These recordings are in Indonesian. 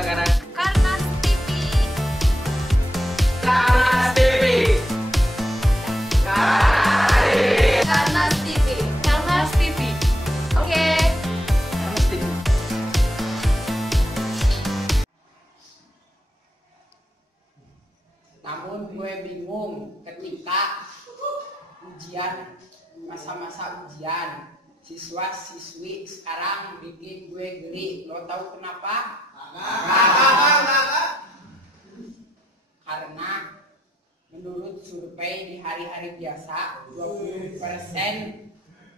sekarang Karnas TV. Karnas TV. Karnas TV. Karnas TV. Oke. Karnas TV. Namun gue bingung ketika ujian, masa-masa ujian, siswa-siswi sekarang bikin gue geli. Lo tahu kenapa? Karena menurut survei di hari-hari biasa 20%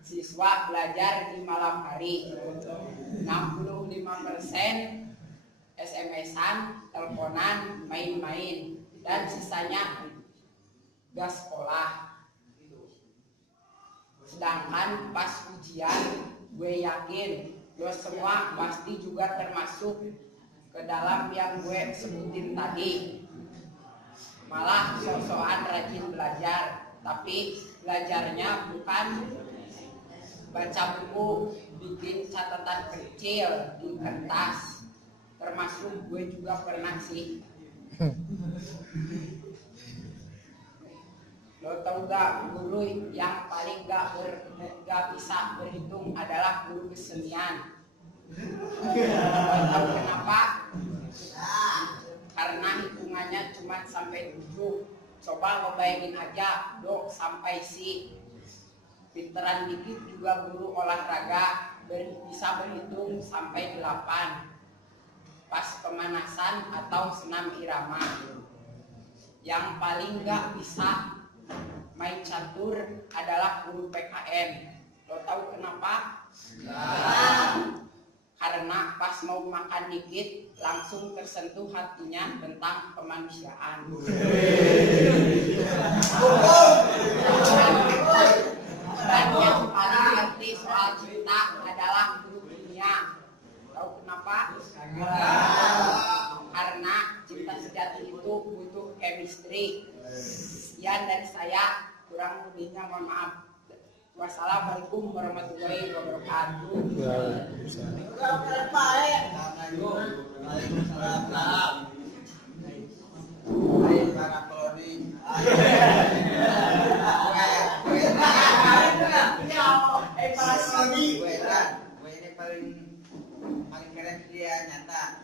siswa belajar di malam hari, 65% SMS-an, teleponan, main-main, dan sisanya gak sekolah. Sedangkan pas ujian, gue yakin lo semua pasti juga termasuk ke dalam yang gue sebutin tadi. Malah sok-sokan rajin belajar, tapi belajarnya bukan baca buku, bikin catatan kecil di kertas. Termasuk gue juga pernah sih. Lo tau gak, guru yang paling gak bisa berhitung adalah guru kesenian. Lo tau kenapa? Karena hitungannya cuma sampai 7. Coba lo bayangin aja, lo sampai si. Pinteran dikit juga guru olahraga bisa berhitung sampai 8. Pas pemanasan atau senam irama. Yang paling gak bisa main catur adalah guru PKN. Lo tahu kenapa? Karena pas mau makan dikit langsung tersentuh hatinya tentang kemanusiaan. Dan yang paling ngerti soal cinta adalah guru kimia. Tahu kenapa? Karena cinta sejati itu butuh chemistry. Sekian dari saya, kurang lebihnya mohon maaf. Wassalamualaikum warahmatullahi wabarakatuh. Gue ini paling keren dia nyata.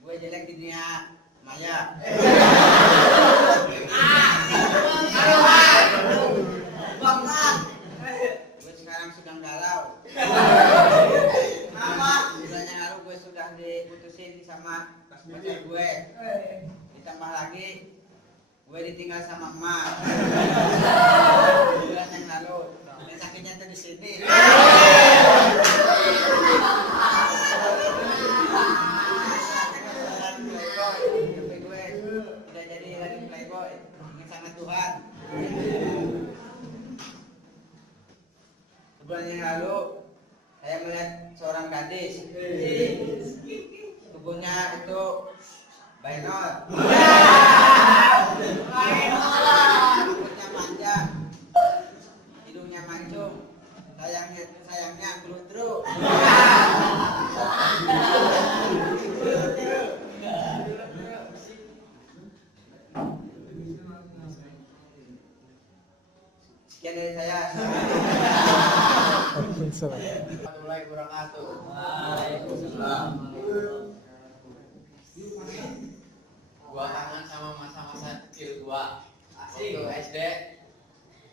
Gue jelek di dunia maya. Gue sekarang sedang galau. Bulan yang lalu gue sudah diputusin sama pacar gue. Ditambah lagi gue ditinggal sama emak. Bulan yang lalu. Dan sakitnya tuh di sini. Tapi gue udah jadi lagi playboy. Ingin sama Tuhan. Sebulan yang lalu saya melihat seorang gadis. Tubuhnya itu bainot. Rambutnya panjang. Hidungnya mancung. Sayangnya gludru. Sekian dari saya. Warahmatullahi wabarakatuh. Waalaikumsalam. Gua kangen sama masa-masa kecil gua. Waktu SD,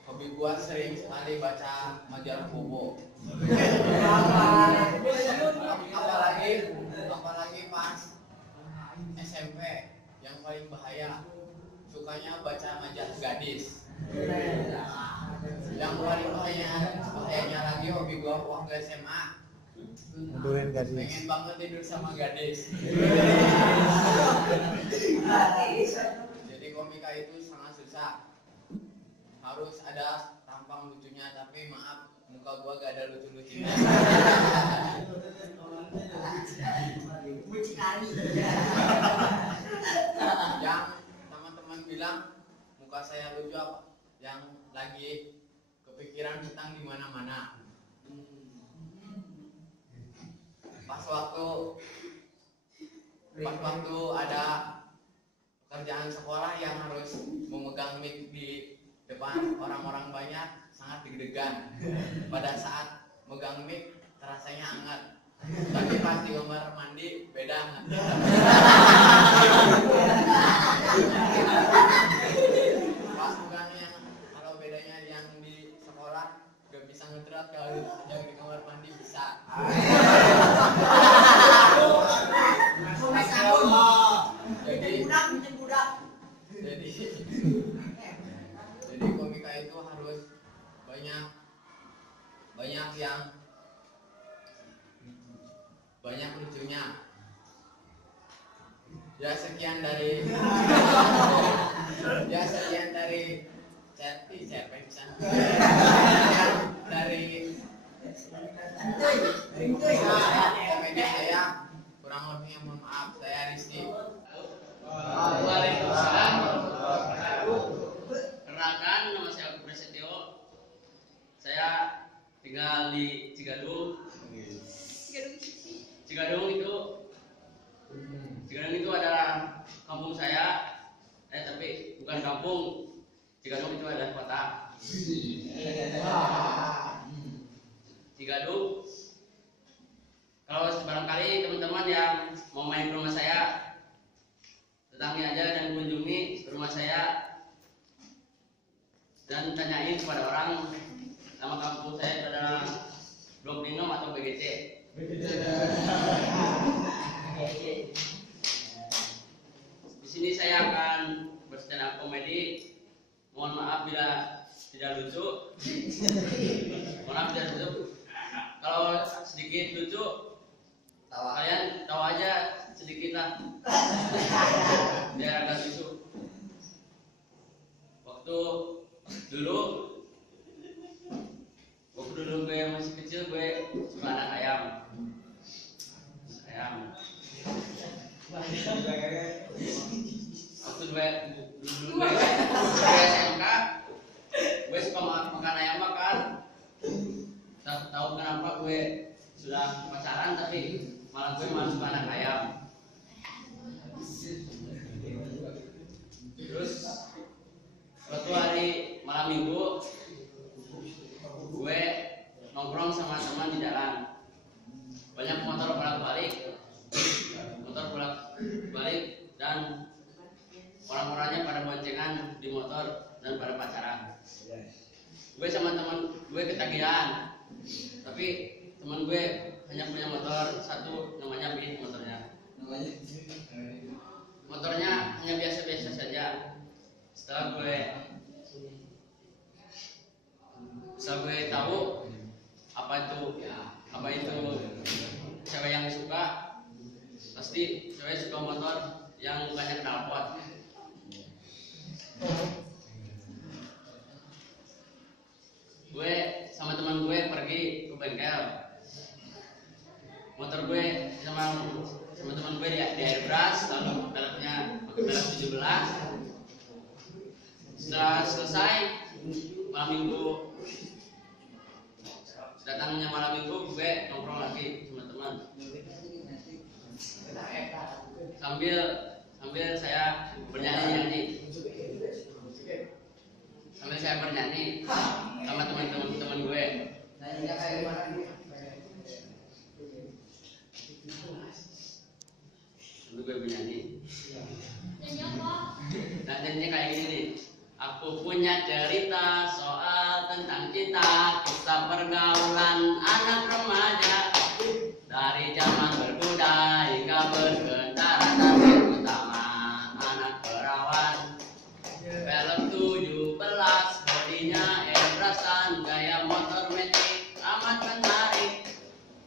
hobi gua sering sekali baca majalah Bobo. Apalagi pas SMP yang paling bahaya, sukanya baca majalah gadis. Yang paling bahayanya lagi hobi gua waktu SMA. Mundurin gadis. Pengen banget tidur sama gadis. Jadi komika itu sangat susah. Harus ada tampang lucunya, tapi maaf, muka gua gak ada lucu-lucunya. Yang teman-teman bilang muka saya lucu apa? Yang lagi kepikiran tentang di mana-mana. Pas waktu pas waktu ada pekerjaan sekolah yang harus memegang mic di depan orang-orang banyak, sangat deg-degan. Pada saat megang mic rasanya hangat, tapi pas di kamar mandi beda. Pas bukannya kalau bedanya yang di sekolah gak bisa ngedrat, kalau yang di kamar mandi bisa. Jadi komika itu harus banyak lucunya. Ya sekian dari saya, kurang lebihnya mohon maaf. Saya Rizky. Waalaikumsalam warahmatullahi wabarakatuh. Perkenalkan, nama saya Agus Prasetyo. Saya tinggal di Cigadung. Cigadung itu adalah kampung saya. Tapi bukan kampung. Cigadung itu adalah kota. Cigadung. Kalau barangkali teman-teman yang mau main ke rumah saya, datangi aja dan kunjungi rumah saya dan tanyain kepada orang nama kampung saya itu adalah Blok Binom atau BGC. Di sini saya akan berstand up komedi. Mohon maaf bila tidak lucu. Kalau sedikit lucu, kalian tahu aja sedikit lah. Biar agak lucu. Waktu dulu gue masih kecil, gue suka anak ayam. Waktu dulu gue SMK, gue suka makan ayam makan. Tahu kenapa gue sudah pacaran tapi malah gue masuk anak ayam. Terus suatu hari malam minggu gue nongkrong sama teman di jalan. Banyak motor bolak-balik dan orang-orangnya pada boncengan di motor dan pada pacaran. Gue sama teman gue ketagihan, tapi teman gue hanya punya motor satu, namanya Beat motornya. Motornya hanya biasa-biasa saja. Setelah gue tahu apa itu cewek yang suka, pasti cewek suka motor yang banyak knalpot. Gue sama teman gue pergi ke bengkel. Motor gue sama teman gue di airbrush, lalu velgnya pakai velg 17. Setelah selesai malam minggu, datangnya malam minggu, gue nongkrong lagi sama teman. Sambil saya bernyanyi sama teman-teman gue. Sambil gue bernyanyi. Nah, nyanyinya kayak gini nih. Aku punya cerita soal tentang cinta, kisah pergaulan anak remaja. Dari zaman berkuda hingga berkendara, target utama anak perawan. Velg 17, bodinya airbrushan, gaya motor metik amat menarik.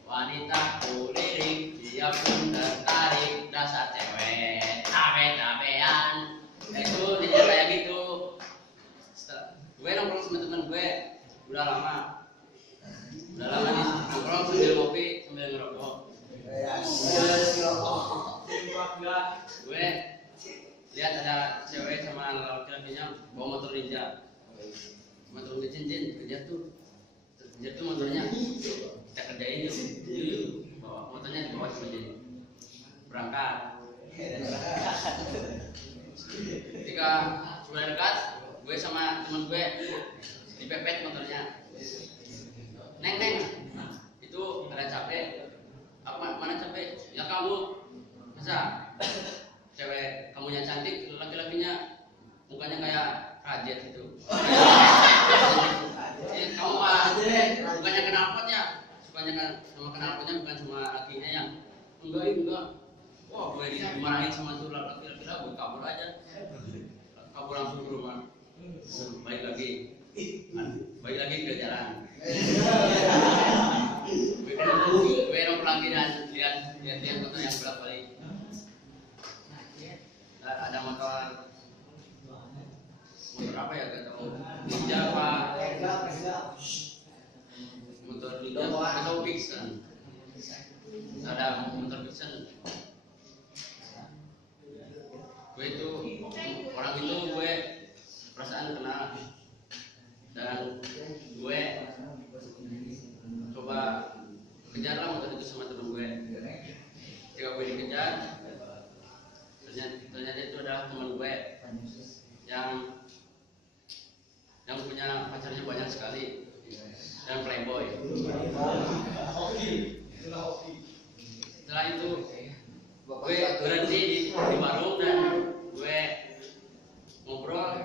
Wanita kulirik, dia pun tertarik, dasar cewek cabe-cabean. Itu dia kayak gitu. Gue nongkrong sama temen gue udah lama nih, nongkrong sambil ngopi sambil ngerokok. Gue lihat ada cewek sama laki-lakinya bawa motor ninja. Motor cincin kerja tuh motornya kita kerjain yuk. Bawa motornya dibawa sama dia berangkat. sama teman gue dipepet motornya. Neng, itu ada capek. Apa mana capek? Ya kamu. Masa cewek kamunya cantik, laki-lakinya mukanya kayak rajet gitu. Kamu mah bukannya knalpot ya? Sukanya kan sama knalpotnya bukan sama lakinya yang enggak. Wah, gue dimarahin sama tuh laki-laki lah, gue kabur aja. Kabur langsung ke rumah. Balik lagi ke jalan. Gue nongkrong lagi dan lihat motor yang bolak-balik. Ada motor apa ya, gak tahu Ninja apa motor Ninja atau Vixen. Ada motor Vixen. Gue itu orang itu gue perasaan kenal dan gue coba kejar lah motor itu sama temen gue. Ketika gue dikejar, ternyata itu adalah teman gue yang punya pacarnya banyak sekali dan playboy. Setelah itu gue berhenti di warung dan gue ngobrol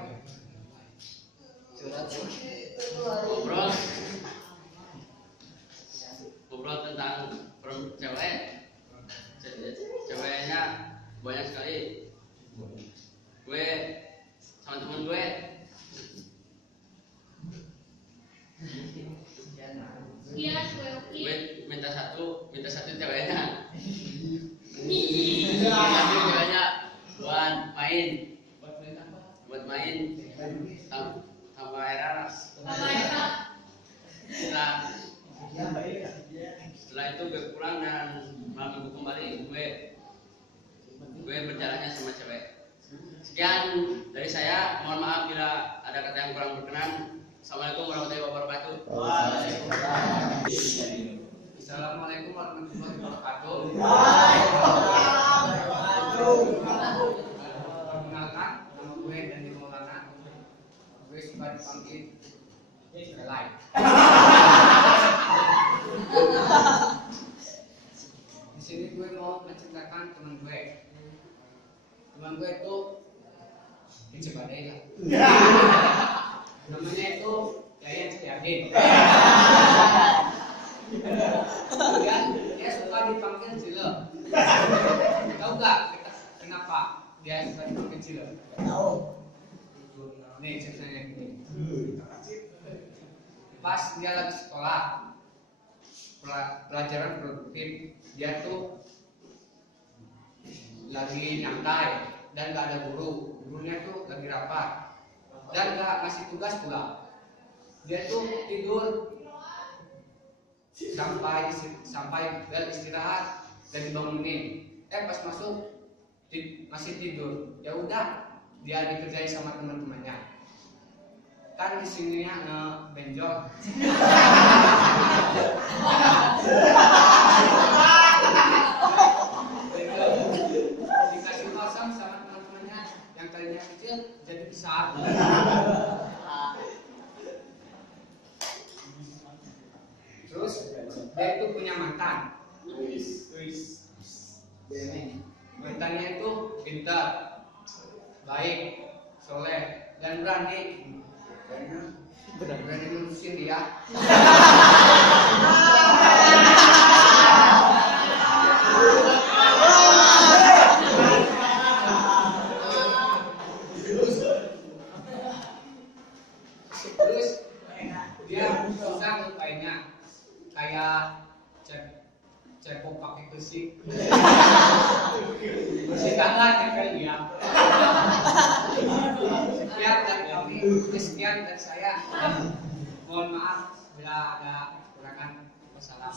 tentang ceweknya banyak sekali. Gue sama teman gue minta satu ceweknya. Ceweknya buat main tambah era. Setelah itu gue pulang dan malam minggu kembali gue berjalannya sama cewek. Sekian dari saya, mohon maaf bila ada kata yang kurang berkenan. Assalamualaikum warahmatullahi wabarakatuh. Assalamualaikum warahmatullahi wabarakatuh. Perkenalkan, nama gue Dani Maulana. Gue suka dipanggil Relay. Di sini gue mau menceritakan teman gue. Teman gue itu Cibadai lah. Namanya itu Yayan Setiadin. Dia suka dipanggil Cile. Tahu nggak kenapa dia suka dipanggil Cile? Tahu. Nih ceritanya gini. Pas dia lagi sekolah pelajaran produktif, dia tuh lagi nyantai dan nggak ada gurunya tuh lagi rapat dan nggak ngasih tugas pula. Dia tuh tidur sampai bel istirahat dan dibangunin. Pas masuk masih tidur. Ya udah, dia dikerjain sama teman-temannya. Kan di sininya benjol. Dikasih kosong sama teman-temannya yang tadinya kecil jadi besar. Terus dia itu punya mantan. Mantannya itu pintar, baik, soleh, dan berani ngurusin dia. Terus dia susah ngelupainnya, kayak cepok pakai kusik. Kusik banget nempel dia. Sekian dari saya. Mohon maaf bila ada kekurangan. Wassalam.